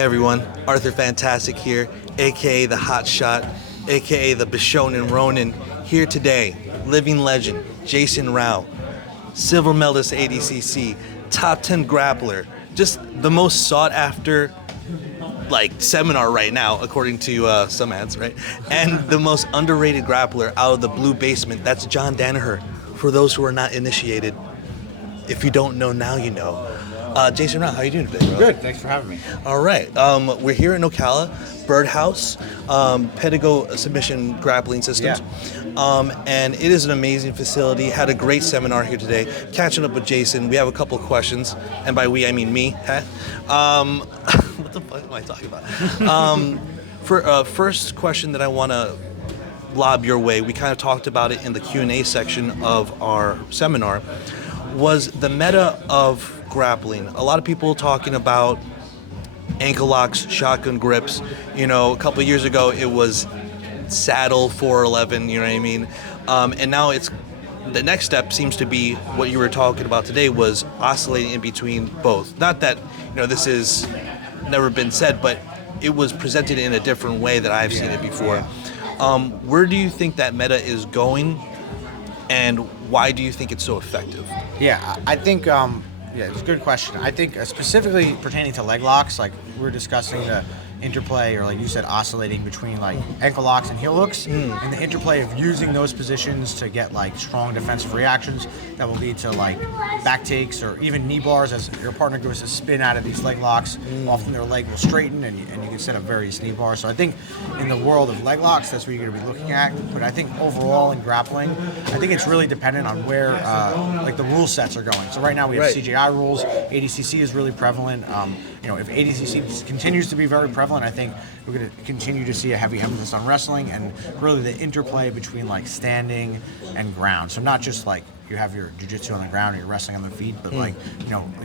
Hey everyone, Arthur Fantastic here, aka the Hot Shot, aka the Bishonen Ronin, here today, living legend, Jason Rau, silver medalist ADCC, top 10 grappler, just the most sought after seminar right now, according to some ads, right? And the most underrated grappler out of the blue basement, that's John Danaher. For those who are not initiated, if you don't know now, you know. Jason Rau, how are you doing today, bro? Good, thanks for having me. All right, we're here in Ocala, Burdhouse, Pedigo Submission Grappling Systems. Yeah. And it is an amazing facility. Had a great seminar here today. Catching up with Jason, we have a couple of questions, and by we I mean me. What the fuck am I talking about? For first question that I want to lob your way, we kind of talked about it in the Q&A section of our seminar, was the meta of grappling. A lot of people talking about ankle locks, shotgun grips. You know, a couple of years ago it was saddle 411, you know what I mean? And now it's the next step seems to be what you were talking about today, was oscillating in between both. Not that, you know, this is never been said, but it was presented in a different way that I've seen it before. Where do you think that meta is going, and why do you think it's so effective? Yeah, I think, it's a good question. I think specifically pertaining to leg locks, like we're discussing the interplay, or like you said, oscillating between like ankle locks and heel hooks, and the interplay of using those positions to get like strong defensive reactions that will lead to like back takes or even knee bars as your partner goes to spin out of these leg locks. Often their leg will straighten and you can set up various knee bars. So I think in the world of leg locks, that's what you're going to be looking at. But I think overall in grappling, I think it's really dependent on where like the rule sets are going. So right now we have CJI rules. ADCC is really prevalent. If ADCC continues to be very prevalent, I think we're going to continue to see a heavy emphasis on wrestling and really the interplay between like standing and ground. So not just like you have your jiu-jitsu on the ground or you're wrestling on the feet, but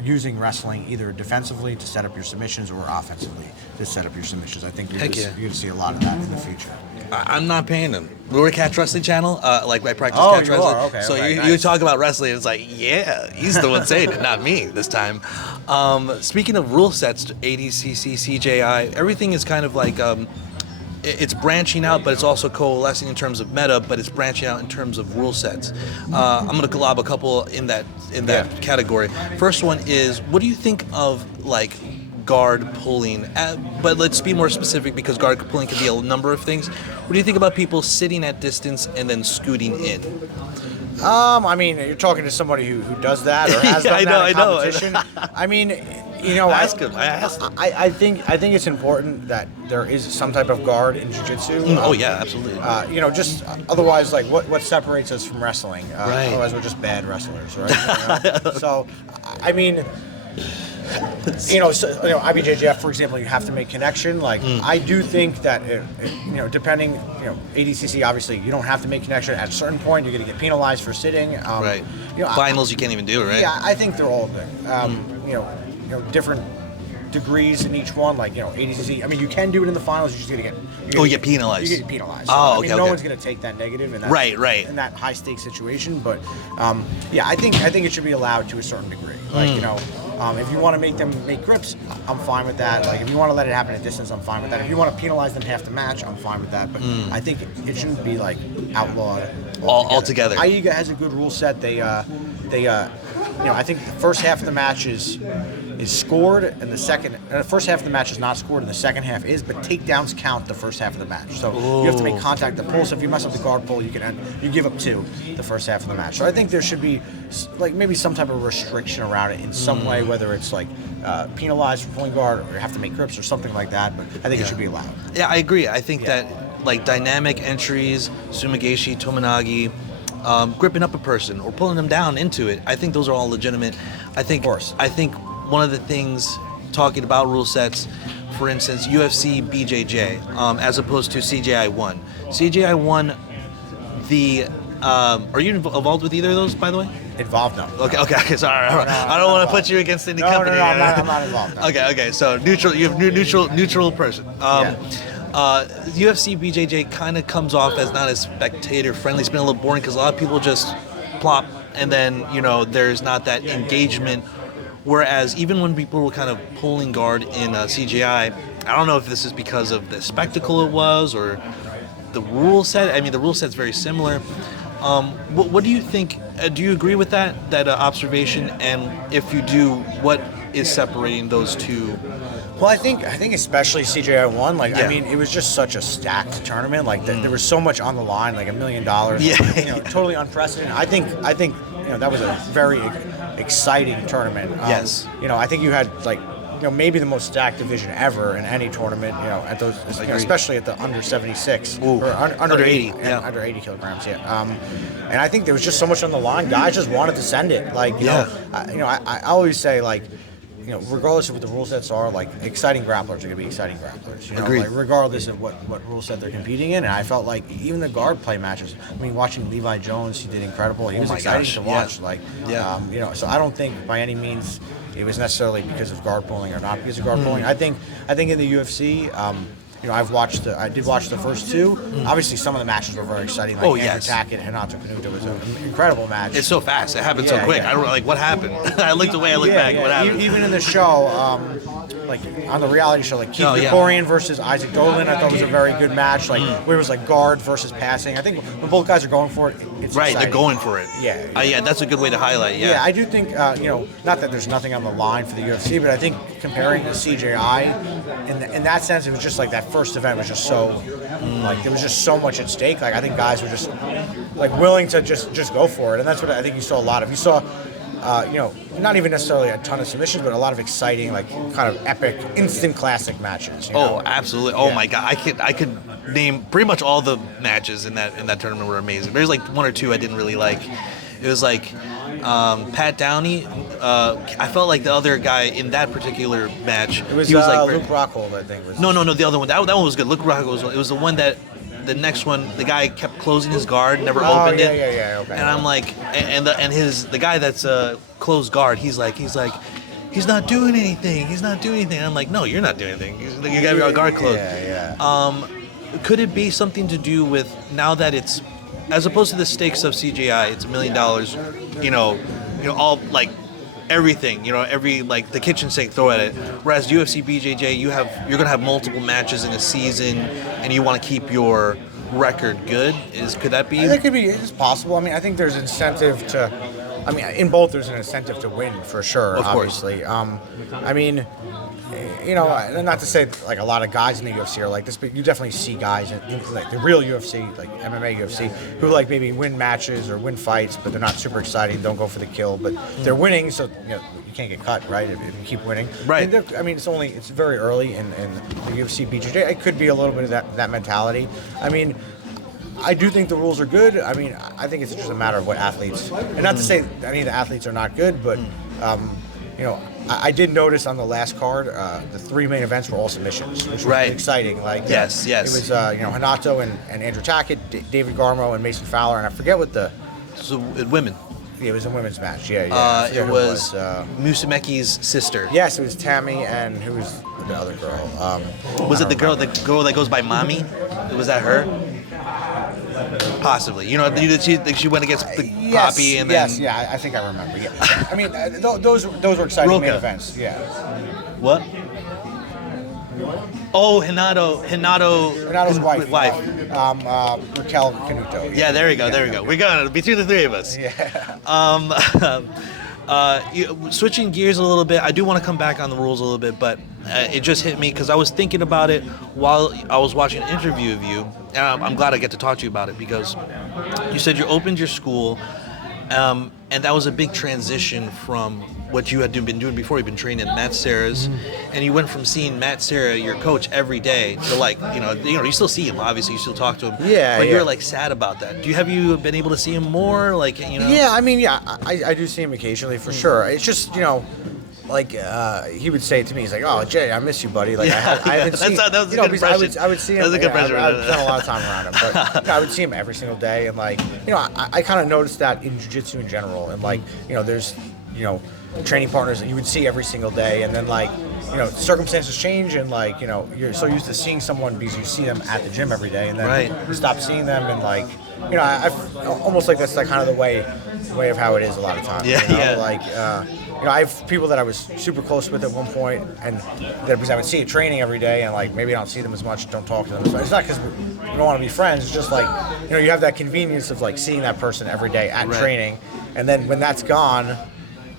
using wrestling either defensively to set up your submissions or offensively to set up your submissions. I think you're going to see a lot of that in the future. I'm not paying them. We're a catch wrestling channel. I practice catch wrestling. Okay, so nice. You talk about wrestling, it's like, yeah, he's the one saying it, not me this time. Speaking of rule sets, ADCC, CJI, everything is kind of like, it's branching out, but it's also coalescing in terms of meta, but it's branching out in terms of rule sets. I'm going to glob a couple in that category. First one is, what do you think of like guard pulling? But let's be more specific, because guard pulling can be a number of things. What do you think about people sitting at distance and then scooting in? I mean, you're talking to somebody who does that or has done that in competition. I mean, Ask him. I think it's important that there is some type of guard in jiu-jitsu. Oh yeah, absolutely. Just otherwise, like what separates us from wrestling? Right. Otherwise, we're just bad wrestlers, right? So, I mean. IBJJF, for example, you have to make connection. I do think that, depending, ADCC, obviously, you don't have to make connection. At a certain point, you're going to get penalized for sitting. Right. Finals, you can't even do it, right? Yeah, I think they're all good. Different degrees in each one. Like, ADCC, I mean, you can do it in the finals. You're just going to get... You get penalized. You get penalized. Oh, okay, no one's going to take that negative in that, right. in that high-stakes situation. But, I think it should be allowed to a certain degree. If you want to make them make grips, I'm fine with that. Like, if you want to let it happen at distance, I'm fine with that. If you want to penalize them half the match, I'm fine with that. But I think it shouldn't be like outlawed altogether. IEGA has a good rule set. I think the first half of the match is scored, and the first half of the match is not scored, and the second half is. But takedowns count the first half of the match, so you have to make contact. The pull. So if you mess up the guard pull, you give up 2 the first half of the match. So I think there should be like maybe some type of restriction around it in some way, whether it's like penalized for pulling guard, or you have to make grips or something like that. But I think it should be allowed. Yeah, I agree. I think that like dynamic entries, sumigashi, tomonagi, gripping up a person or pulling them down into it, I think those are all legitimate. I think one of the things, talking about rule sets, for instance, UFC BJJ, as opposed to CJI 1. CJI 1, are you involved with either of those, by the way? Involved, no. Okay, sorry. I don't want to put you against any company. No, I'm not involved. No. Okay, so neutral. You have neutral person. UFC BJJ kind of comes off as not as spectator friendly. It's been a little boring because a lot of people just plop, and then there's not that engagement Whereas even when people were kind of pulling guard in CGI, I don't know if this is because of the spectacle it was or the rule set. I mean, the rule set's very similar. What do you think? Do you agree with that observation? And if you do, what is separating those two? Well, I think especially CJI 1, like, Yeah. I mean, it was just such a stacked tournament. Like, there was so much on the line, like $1 million. Yeah. You know, totally unprecedented. I think you know, that was a very exciting tournament. Yes. You know, I think you had, like, you know, maybe the most stacked division ever in any tournament. You know, at those, you know, especially at the under 76 Ooh, or under 80, yeah. under 80 kilograms. Yeah. And I think there was just so much on the line. Guys just wanted to send it. Like, you know, I always say, like, you know, regardless of what the rule sets are, like, exciting grapplers are going to be exciting grapplers. You know, Agreed. like, regardless of what rule set they're competing in. And I felt like even the guard play matches. I mean, watching Levi Jones, he did incredible. He was exciting to watch. Yeah. Like, Yeah. you know, so I don't think by any means it was necessarily because of guard pulling or not because of guard pulling. I think in the UFC. You know, I did watch the first two. Obviously, some of the matches were very exciting. Like Andrew Tackett and Renato Canuto was an incredible match. It's so fast. It happened so quick. Yeah. I don't like what happened. I looked away. I looked back. What happened? Even in the show, like on the reality show, like Keith Victorian versus Isaac Dolan, I thought was a very good match. Like where it was like guard versus passing. I think when both guys are going for it, it's Right, exciting. they're going for it. Yeah. Yeah, that's a good way to highlight. Yeah. Yeah, I do think, you know, not that there's nothing on the line for the UFC, but I think comparing to CJI, in that sense, it was just like that first event was just so, like, there was just so much at stake. Like, I think guys were just, like, willing to just go for it. And that's what I think you saw a lot of. You saw, you know, not even necessarily a ton of submissions, but a lot of exciting, like, kind of epic, instant classic matches. You know? Oh, absolutely. Oh my God, I could name pretty much all the matches in that tournament were amazing. There's like one or two I didn't really like. It was like Pat Downey. I felt like the other guy in that particular match. It was, he was like Luke Rockhold, I think. Was no, the other one. That one was good. Luke Rockhold it was the one that. The next one, the guy kept closing his guard, never opened it. Yeah, okay. And I'm like, the guy that's closed guard, he's like, he's not doing anything. He's not doing anything. And I'm like, no, you're not doing anything. You got your guard closed. Yeah. Could it be something to do with now that it's, as opposed to the stakes of CGI, it's $1 million. You know, all like everything. You know, every like the kitchen sink, throw at it. Whereas UFC BJJ, you're gonna have multiple matches in a season, and you want to keep your record good. Could that be? That could be. It's possible. I mean, I think there's incentive to. I mean, in both there's an incentive to win for sure. Of course. Obviously. I mean, you know, not to say like a lot of guys in the UFC are like this, but you definitely see guys in like the real UFC, like MMA UFC, who like maybe win matches or win fights, but they're not super exciting, don't go for the kill, but they're winning, so you know, you can't get cut, right? If you keep winning, right? I mean, it's very early in the UFC BJJ. It could be a little bit of that mentality. I mean, I do think the rules are good. I mean, I think it's just a matter of what athletes, and not to say any of the athletes are not good, but you know, I did notice on the last card, the three main events were all submissions, which was exciting. Like, yes. It was, you know, Renato and Andrew Tackett, David Garmo and Mason Fowler, and I forget what the... So, women. Yeah, it was a women's match, yeah. It was Musameki's sister. Yes, it was Tammy, and who was the other girl? Was it the girl that goes by Mommy? Was that her? Possibly. You know, she went against the Poppy and then... Yes, yeah, I think I remember, yeah. I mean, those were exciting main events, yeah. What? Oh, Hinato's wife. Raquel Canuto. Yeah, there we go. We're going between the three of us. Yeah. Switching gears a little bit, I do want to come back on the rules a little bit, but it just hit me because I was thinking about it while I was watching an interview of you, and I'm glad I get to talk to you about it because you said you opened your school, and that was a big transition from what you had been doing before. You've been training at Matt Serra's, and you went from seeing Matt Serra, your coach, every day to like, you still see him, obviously, you still talk to him. Yeah. But you're like sad about that. Have you been able to see him more? Like, you know? Yeah, I mean, yeah, I do see him occasionally for sure. It's just, you know, like he would say it to me, he's like, "Oh, Jay, I miss you, buddy." Like I haven't seen. That was a good impression. I would see him. That was a good impression. I would spend a lot of time around him, but you know, I would see him every single day, and like, you know, I kind of noticed that in jiu-jitsu in general, and like, you know, there's, you know, training partners that you would see every single day, and then like, circumstances change, and like, you're so used to seeing someone because you see them at the gym every day, and then you stop seeing them, and like, I've almost like that's like kind of the way of how it is a lot of times. Like, I have people that I was super close with at one point, and that because I would see at training every day, and like maybe I don't see them as much, don't talk to them. So it's not because we don't want to be friends. It's just like, you have that convenience of like seeing that person every day at training, and then when that's gone,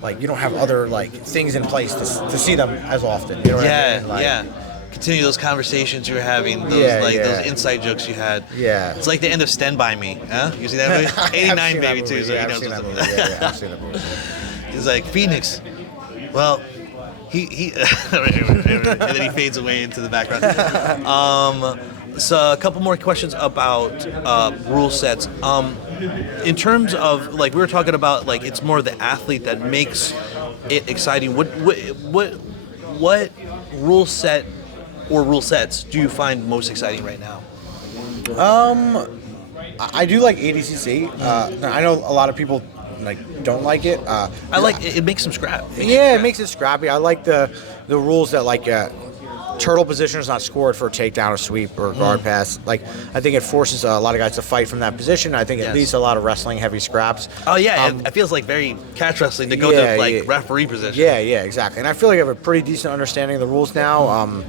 like you don't have other like things in place to see them as often. You know what I mean? Like, continue those conversations you were having, those those inside jokes you had. It's like the end of Stand By Me, huh? You see that movie? 89 baby too, so he knows what's up. I've seen that movie. He's like, Phoenix, well, he and then he fades away into the background. So a couple more questions about rule sets. In terms of, like, we were talking about, like, it's more the athlete that makes it exciting. What rule set or rule sets do you find most exciting right now? I do like ADCC. I know a lot of people like don't like it. I like it. It makes them scrap. It makes it scrappy. I like the rules that like turtle position is not scored for a takedown or sweep or guard pass. Like, I think it forces a lot of guys to fight from that position. I think it leads to a lot of wrestling heavy scraps. Oh yeah, it feels like very catch wrestling to go to like referee position. Yeah, exactly. And I feel like I have a pretty decent understanding of the rules now.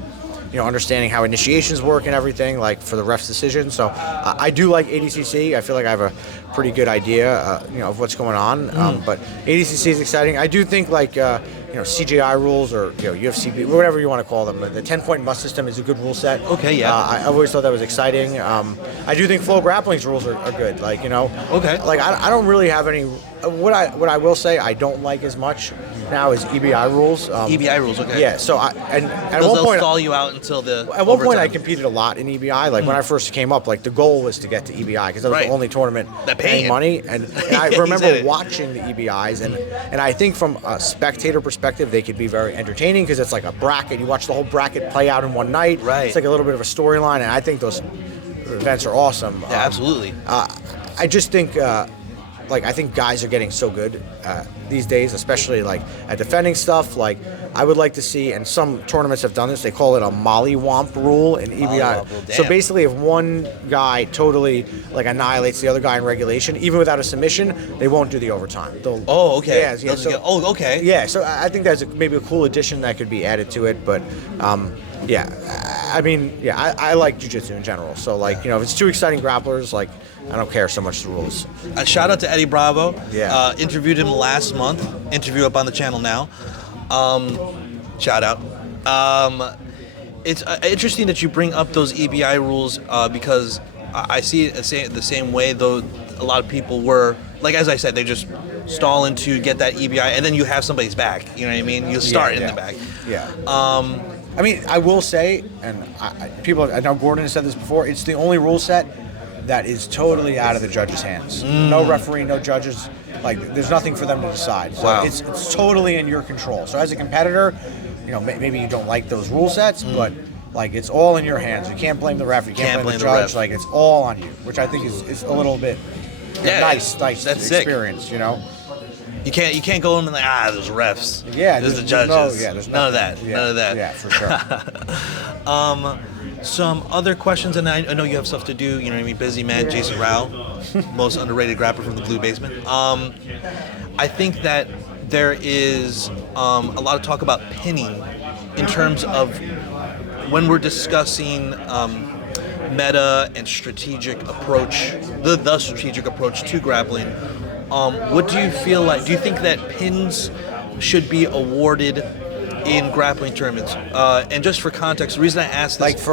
Understanding how initiations work and everything, like for the ref's decision. So I do like ADCC. I feel like I have a pretty good idea, of what's going on. But ADCC is exciting. I do think like, CGI rules or UFC, whatever you want to call them. The 10-point must system is a good rule set. Okay, yeah. I've always thought that was exciting. I do think flow grappling's rules are good. Like, Okay. Like I don't really have any. What I will say I don't like as much now is EBI rules. EBI rules, okay. Yeah. So at one they'll point stall you out until the. At one point, I competed a lot in EBI. Like when I first came up, like the goal was to get to EBI because that was the only tournament that paying money. And I remember watching the EBIs, and I think from a spectator perspective, they could be very entertaining because it's like a bracket. You watch the whole bracket play out in one night. Right. It's like a little bit of a storyline, and I think those events are awesome. Yeah, absolutely. I just think. I think guys are getting so good these days, especially like at defending stuff. Like I would like to see, and some tournaments have done this. They call it a mollywomp rule in EBI. So basically, if one guy totally like annihilates the other guy in regulation, even without a submission, they won't do the overtime. Okay. Yeah. Okay. Yeah. So I think that's maybe a cool addition that could be added to it, but. I like jiu-jitsu in general. So, if it's two exciting grapplers, like, I don't care so much the rules. Shout out to Eddie Bravo. Yeah. Interviewed him last month. Interview up on the channel now. Shout out. It's interesting that you bring up those EBI rules because I see it the same way, though a lot of people were, like, as I said, they just stall in to get that EBI, and then you have somebody's back. You know what I mean? You start in the back. Yeah. I will say, and I know Gordon has said this before, it's the only rule set that is totally out of the judges' hands. No referee, no judges. Like, there's nothing for them to decide. So it's totally in your control. So as a competitor, maybe you don't like those rule sets, but like it's all in your hands. You can't blame the ref. You can't blame the judge. Like, it's all on you, which I think is a little bit nice that's experience. Sick. You can't go in and like, those refs. Yeah, there's the judges. There's none of that. Yeah, none of that. Yeah, for sure. Some other questions, and I know you have stuff to do. You know what I mean? Busy man, Jason Rau, most underrated grappler from the Blue Basement. I think that there is a lot of talk about pinning in terms of when we're discussing meta and strategic approach, the strategic approach to grappling. What do you feel like? Do you think that pins should be awarded in grappling tournaments? And just for context, the reason I asked this,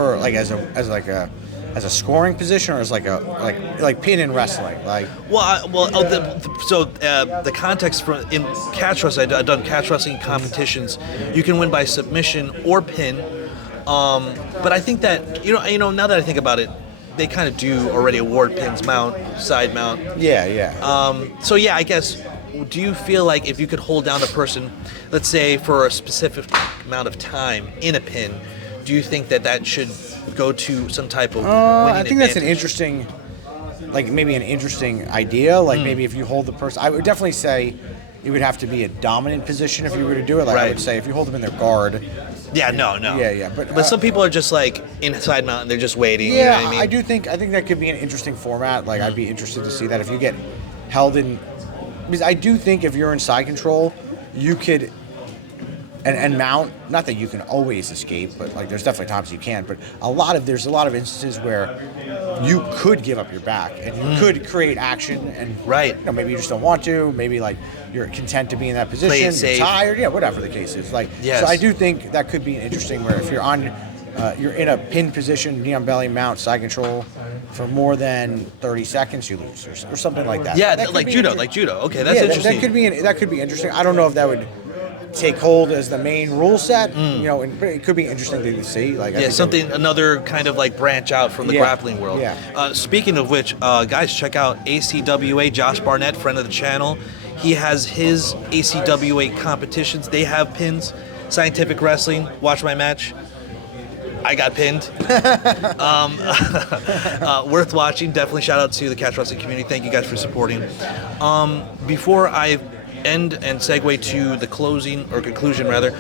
as a scoring position, or as like pin in wrestling, like. The context for in catch wrestling, I've done catch wrestling competitions. You can win by submission or pin. But I think that now that I think about it, they kind of do already award pins, mount, side mount. Yeah. I guess, do you feel like if you could hold down a person, let's say for a specific amount of time in a pin, do you think that should go to some type of winning I think advantage? That's an interesting, maybe an interesting idea. Maybe if you hold the person, I would definitely say it would have to be a dominant position if you were to do it. I would say if you hold them in their guard, Yeah, no. Yeah. But some people are just like inside mountain. They're just waiting. Yeah, You know what I mean? I think that could be an interesting format. Like, I'd be interested to see that if you get held in, because I do think if you're in side control, you could. And mount, not that you can always escape, but like there's definitely times you can. But there's a lot of instances where you could give up your back and you could create action, and right. Maybe you just don't want to. Maybe like you're content to be in that position. Play it you're safe. Tired, whatever the case is. Like, yes. So I do think that could be interesting where if you're on, you're in a pinned position, knee on belly, mount, side control for more than 30 seconds, you lose or something like that. Yeah, that like judo. Okay, that's interesting. That could be interesting. I don't know if that would take hold as the main rule set, but it could be an interesting thing to see. Like, another kind of like branch out from the grappling world. Yeah. Speaking of which, guys, check out ACWA, Josh Barnett, friend of the channel. He has his ACWA competitions. They have pins. Scientific Wrestling, watch my match. I got pinned. Worth watching. Definitely shout out to the catch wrestling community. Thank you guys for supporting. Before I end and segue to the conclusion rather,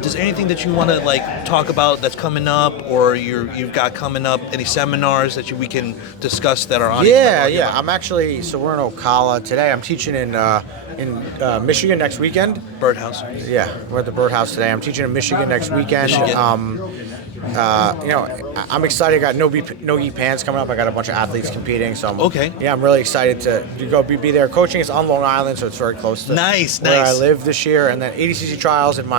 does anything that you want to like talk about that's coming up, or you've got coming up, any seminars that we can discuss that are on? Yeah. I'm actually, so we're in Ocala today. I'm teaching in Michigan next weekend. Burdhouse. Yeah, we're at the Burdhouse today. I'm teaching in Michigan next weekend. I'm excited. I got no-gi pants coming up. I got a bunch of athletes competing, so I'm really excited to go be there coaching. It's on Long Island, so it's very close to where I live this year. And then ADCC Trials in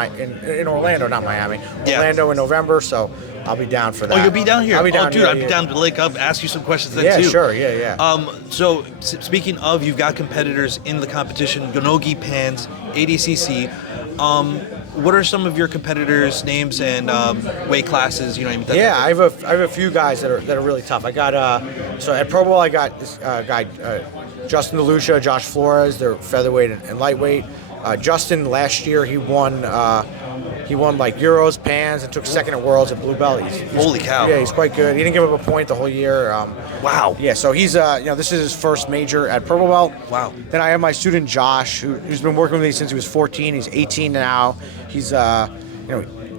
Orlando, not Miami. Orlando in November, so I'll be down for that. Oh, you'll be down here? I'll be down dude, here. I'll be down to lake up, ask you some questions then too. Yeah, sure, yeah. So, speaking of, you've got competitors in the competition, no-gi pants, ADCC. What are some of your competitors' names and weight classes? You know what I mean? I have a few guys that are really tough. I got so at Pro Bowl I got this guy Justin DeLucia, Josh Flores. They're featherweight and lightweight. Justin last year he won like Euros, Pans, and took second at Worlds at blue belt. Holy cow! Yeah, he's quite good. He didn't give up a point the whole year. Wow. Yeah, so he's this is his first major at purple belt. Wow. Then I have my student Josh, who's been working with me since he was 14. He's 18 now. He's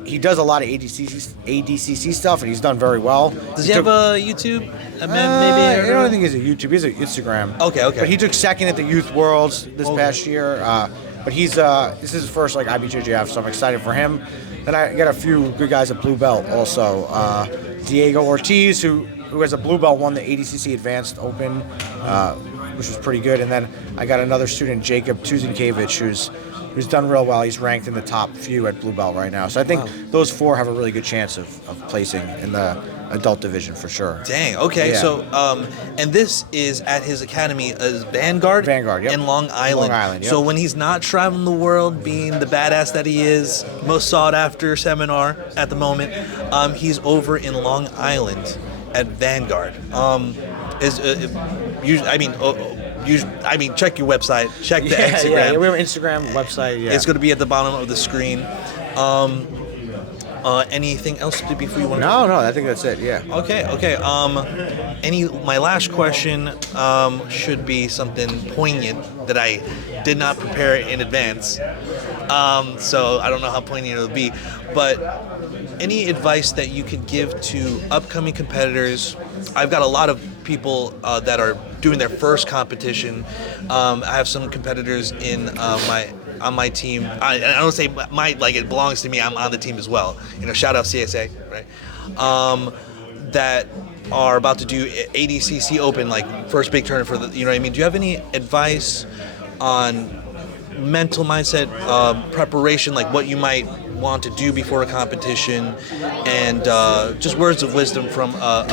he does a lot of ADCC stuff, and he's done very well. Does he have a YouTube? Maybe. I don't think he's a YouTube. He's an Instagram. Okay. But he took second at the Youth Worlds this past year. But he's this is his first like IBJJF, so I'm excited for him. Then I got a few good guys at blue belt also. Diego Ortiz, who has a blue belt, won the ADCC Advanced Open, which was pretty good. And then I got another student, Jacob Tuzinkiewicz, who's done real well. He's ranked in the top few at blue belt right now. So I think those four have a really good chance of placing in the adult division for sure. Dang. Okay. Yeah. So, and this is at his academy as Vanguard. Yep. In Long Island. Yep. So when he's not traveling the world, being the badass that he is, most sought after seminar at the moment, he's over in Long Island at Vanguard. Check your website. Check the Instagram. Yeah, we have an Instagram website. Yeah. It's going to be at the bottom of the screen. Anything else before you want to? No, I think that's it. Yeah. Okay. My last question should be something poignant that I did not prepare in advance. So I don't know how poignant it'll be, but any advice that you could give to upcoming competitors? I've got a lot of people that are doing their first competition. I have some competitors on my team. I don't say it belongs to me. I'm on the team as well. Shout out CSA, right? That are about to do ADCC Open, like first big tournament for the. You know what I mean? Do you have any advice on mental mindset, preparation, like what you might want to do before a competition, and just words of wisdom from a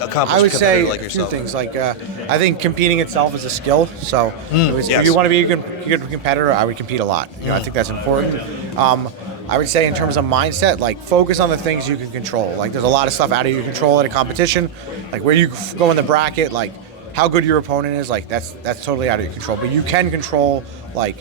accomplished competitor like yourself? I would say a few things. Like I think competing itself is a skill. So if you want to be a good competitor, I would compete a lot. I think that's important. I would say in terms of mindset, like focus on the things you can control. Like there's a lot of stuff out of your control at a competition, like where you go in the bracket, like how good your opponent is, like that's totally out of your control. But you can control, like,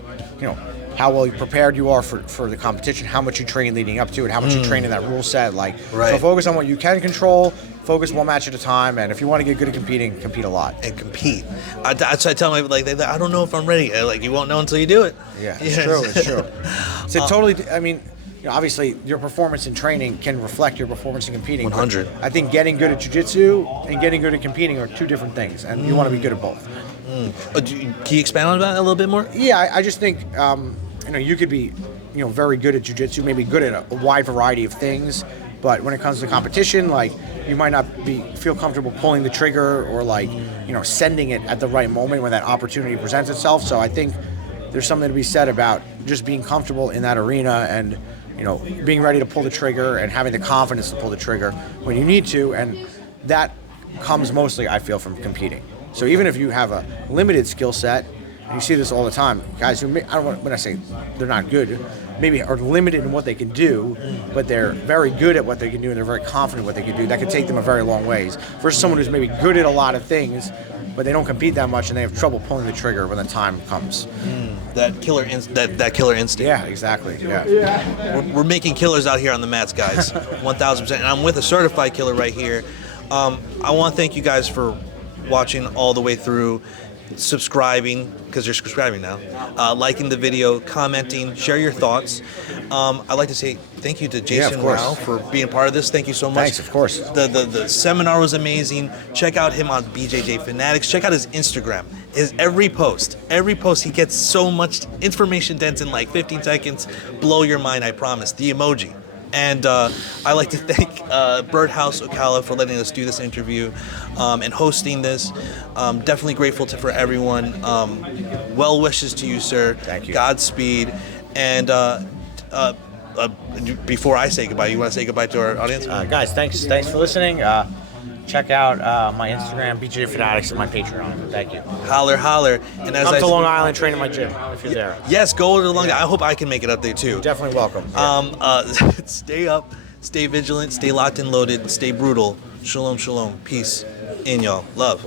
how well prepared you are for the competition, how much you train leading up to it, how much you train in that rule set. Like, right. So focus on what you can control, focus one match at a time, and if you want to get good at competing, compete a lot. And compete. I tell them, like, I don't know if I'm ready. Like, you won't know until you do it. Yeah, it's true. So totally, I mean, obviously your performance in training can reflect your performance in competing. 100. I think getting good at jiu-jitsu and getting good at competing are two different things, and you want to be good at both. Can you expand on that a little bit more? Yeah, I just think you could be very good at jiu-jitsu, maybe good at a wide variety of things, but when it comes to competition, like you might not feel comfortable pulling the trigger or like sending it at the right moment when that opportunity presents itself. So I think there's something to be said about just being comfortable in that arena and being ready to pull the trigger and having the confidence to pull the trigger when you need to, and that comes mostly, I feel, from competing. So even if you have a limited skill set, and you see this all the time, guys who when I say they're not good, maybe are limited in what they can do, but they're very good at what they can do and they're very confident in what they can do. That could take them a very long ways. Versus someone who's maybe good at a lot of things, but they don't compete that much and they have trouble pulling the trigger when the time comes. That killer instinct. Yeah, exactly. Yeah. We're making killers out here on the mats, guys. 1,000%. And I'm with a certified killer right here. I want to thank you guys for watching all the way through, subscribing, because you're subscribing now, liking the video, commenting, share your thoughts. I'd like to say thank you to Jason Rau for being part of this. Thank you so much. Thanks, of course. The seminar was amazing. Check out him on BJJ Fanatics. Check out his Instagram. Every post he gets so much information dense in like 15 seconds. Blow your mind, I promise. The emoji. And I'd like to thank Burdhouse Ocala for letting us do this interview and hosting this. Definitely grateful for everyone. Well wishes to you, sir. Thank you. Godspeed. And before I say goodbye, you want to say goodbye to our audience? Guys, thanks for listening. Check out my Instagram, BJJ Fanatics, and my Patreon. Thank you. Holler. And as Come to Long Island, train in my gym if you're there. Yes, go to Long Island. I hope I can make it up there too. Definitely welcome. Stay up, stay vigilant, stay locked and loaded, stay brutal. Shalom, shalom. Peace in y'all. Love.